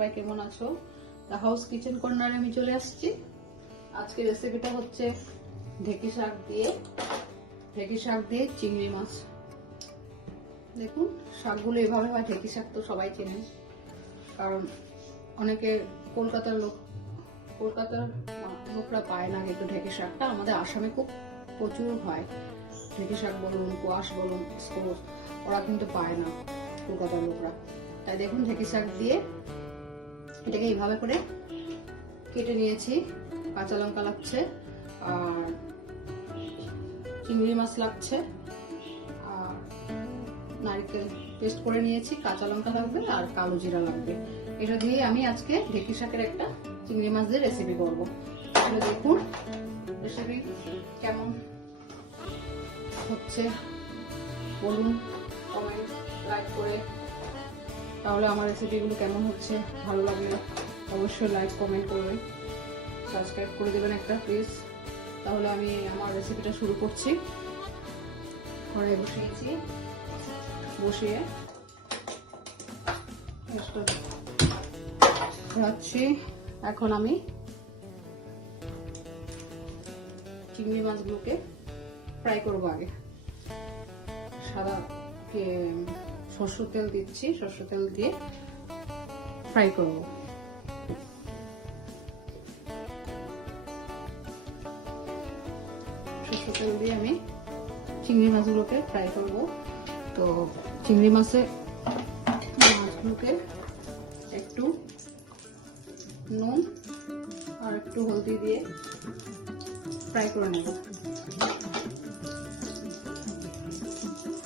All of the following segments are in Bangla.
সবাই কেমন আছো? দ্য হাউস কিচেন কর্নারে আমি চলে আসছি। আজকে রেসিপিটা হচ্ছে ঢেঁকি শাক দিয়ে চিংড়ি মাছ। দেখুন শাকগুলো এভাবে হয়। ঢেঁকি শাক তো সবাই চেনে, কারণ অনেকে কলকাতার লোকরা পায় না, কিন্তু ঢেঁকি শাকটা আমাদের আসামে খুব প্রচুর হয়। ঢেঁকি শাক বলুন, কোয়াশ বলুন, ওরা কিন্তু পায় না কলকাতার লোকরা। তাই দেখুন ঢেঁকি শাক দিয়ে এটাকে এইভাবে করে কেটে নিয়েছি। কাঁচা লঙ্কা লাগছে, আর চিংড়ি মাছ লাগছে, আর নারকেল পেস্ট করে নিয়েছি, কাঁচা লঙ্কা লাগবে, আর কালো জিরা লাগবে। এটা দিয়ে আমি আজকে ঢেঁকি শাকের একটা চিংড়ি মাছ দিয়ে রেসিপি করবো। তাহলে দেখুন রেসিপি কেমন হচ্ছে বলুন, কমেন্ট লাইক করে। তাহলে আমার রেসিপিগুলো কেমন হচ্ছে, ভালো লাগলে অবশ্যই লাইক কমেন্ট করবেন, সাবস্ক্রাইব করে দেবেন একটা প্লিজ। তাহলে আমি আমার রেসিপিটা শুরু করছি। কড়াই বসিয়েছি, বসিয়ে রাখছি। এখন আমি চিংড়ি মাছগুলোকে ফ্রাই করবো। আগে সরষের তেল দিচ্ছি, সরষের তেল দিয়ে ফ্রাই করব। সরষের তেল দিয়ে আমি চিংড়ি মাছগুলোকে ফ্রাই করব। তো চিংড়ি মাছগুলোকে একটু নুন আর একটু হলদি দিয়ে ফ্রাই করে নেব।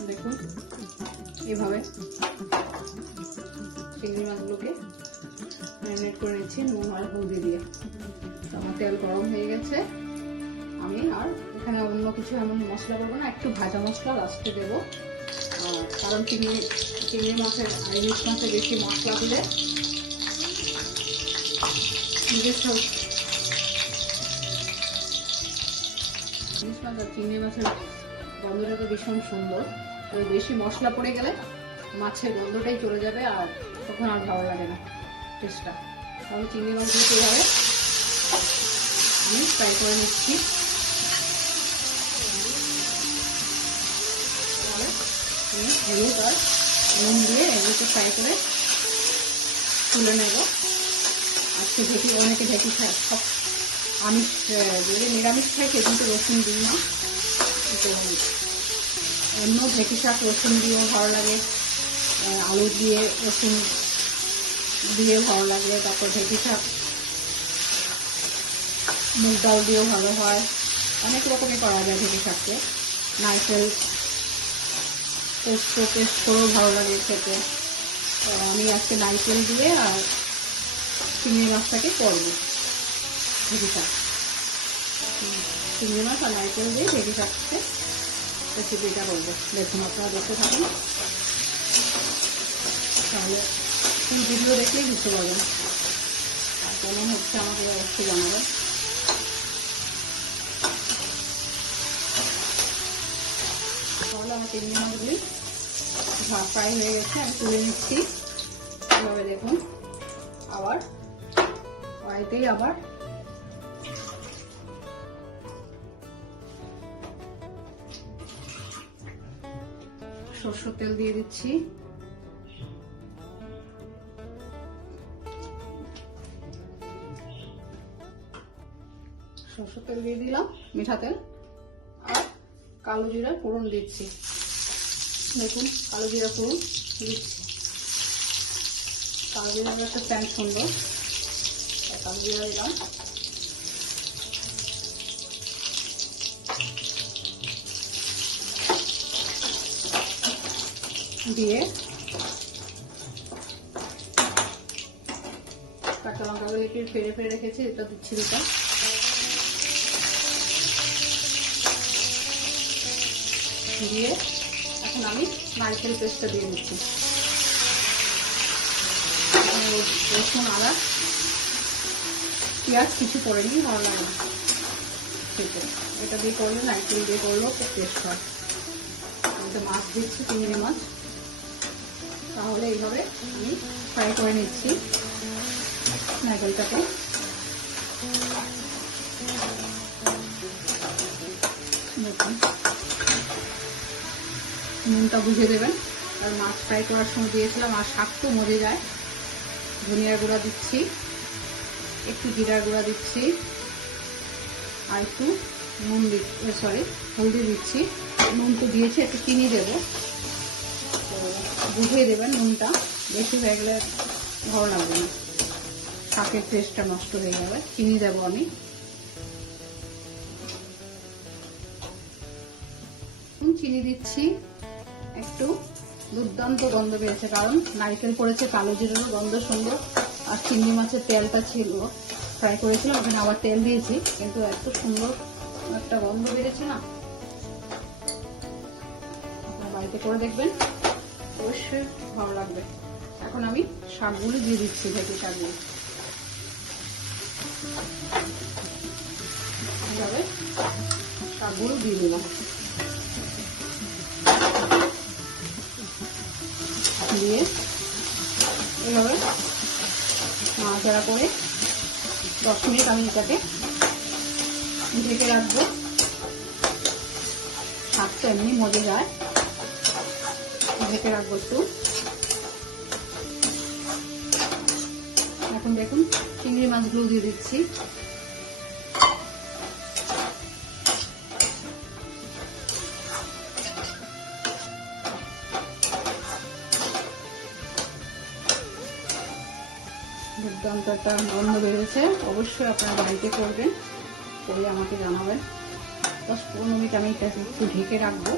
দেখুন এভাবে চিংড়ি মাছগুলোকে ম্যারিনেট করে নিচ্ছি নুন আর হলদি দিয়ে। আমার তেল গরম হয়ে গেছে। আমি আর এখানে অন্য কিছু এমন মশলা করবো না, একটু ভাজা মশলা লাস্টে দেবো। কারণ চিংড়ি মাছের ইলিশ মাছে বেশি মশলা দিলে নিজস্ব ইলিশ মাছ আর চিংড়ি মাছের গন্ধটা তো ভীষণ সুন্দর। ওই বেশি মশলা পড়ে গেলে মাছের গন্ধটাই চলে যাবে, আর তখন আর ভালো লাগে না টেস্টটা। তাহলে চিংড়ি মাছগুলো এভাবে আমি ফ্রাই করে নিচ্ছি। হলুদ আর নুন দিয়ে এগুলোকে ফ্রাই করে তুলে নেব। আজকে অনেকে ঢেঁকি খায়, সব আমিষ যদি নিরামিষ খাই সে কিন্তু রসুন দিই না। অন্য ঢেঁকি শাক রসুন দিয়েও ভালো লাগে, আলু দিয়ে রসুন দিয়ে ভালো লাগে। তারপর ঢেঁকি শাক মুগ ডাল দিয়েও ভালো হয়, অনেক রকমই করা যায় ঢেঁকি শাককে। নারকেল পেস্ট করেও ভালো লাগে খেতে। আমি আজকে নারকেল দিয়ে আর চিংড়ি মাছটাকে করবো ঢেঁকি শাক। চিংড়ি মাছ আর নারকেল দিয়ে ঢেঁকি শাককে রেসিপিটা করবো। দেখুন আপনারা দেখতে থাকুন, তাহলে ফুল ভিডিও দেখলেই বুঝতে পারবেন। আর কেমন হচ্ছে আমাকে অবশ্যই জানাবেন। তাহলে আমার চিংড়ি মাছগুলি ফ্রাই হয়ে গেছে, আমি তুলে নিচ্ছি। এভাবে দেখুন আবার কড়াইতেই আবার সরষের তেল দিয়ে দিচ্ছি। সরষের তেল দিয়ে দিলাম, মিঠা তেল, আর কালো জিরা ফোড়ন দিচ্ছি। দেখুন কালো জিরা ফোড়ন দিচ্ছি। কালো জিরার একটা স্যান্ড সুন্দর, কালো জিরা দিলাম। দিয়ে কাঁচা লঙ্কাগুলিকে ফেড়ে রেখেছি, এটা দিচ্ছি। এটা দিয়ে এখন আমি নারকেল পেস্টটা দিয়ে দিচ্ছি। রসুন আদা পেঁয়াজ কিছু করে নিই, ভালো লাগে না খেতে। এটা দিয়ে করলে, নারকেল দিয়ে করলেও খুব টেস্ট হয়। মাছ দিচ্ছি, চিংড়ি মাছ। তাহলে এইভাবে আমি ফ্রাই করে নিচ্ছি। নারকেলটাকে। দেখুন নুনটা বুঝে দেবেন, আর মাছ ফ্রাই করার সময় দিয়েছিলাম, আর শাক তো মজে যায়। ধনিয়ার গুঁড়া দিচ্ছি, একটু জিরার গুঁড়া দিচ্ছি, আর একটু নুন দিচ্ছি, সরি হলদি দিচ্ছি। নুন তো দিয়েছি, একটু চিনি দেবো, তো বুঝিয়ে দেবেন। নুনটা বেশি হয়ে গেলে ভালো লাগবে না, শাকের টেস্টটা নষ্ট হয়ে যাবে। চিনি দেবো আমি। চিনি দিচ্ছি একটু। দুর্দান্ত গন্ধ পেয়েছে, কারণ নারকেল পড়েছে, কালো জিরেরও গন্ধ সুন্দর, আর চিংড়ি মাছের তেলটা ছিল, ফ্রাই করেছিলাম, ওখানে আবার তেল দিয়েছি, কিন্তু এত সুন্দর একটা গন্ধ বেরিয়েছে না। আপনারা বাড়িতে করে দেখবেন, অবশ্যই ভালো লাগবে। এখন আমি শাকগুলো দিয়ে দিচ্ছি, ভেজে শাকগুলো এইভাবে শাকগুলো দিয়ে দিলাম। দিয়ে এভাবে নাড়াচাড়া করে 10 মিনিট আমি এটাকে ঢেকে রাখবো। শাকটা এমনি মজে যায়, ঢেকে রাখবো একটু। এখন দেখুন চিংড়ি মাছগুলো দিয়ে দিচ্ছি। দুর্দান্ত একটা গন্ধ বেরোচ্ছে। অবশ্যই আপনারা বাড়িতে করবেন, করে আমাকে জানাবেন। 10-15 মিনিট আমি এটা একটু ঢেকে রাখবো।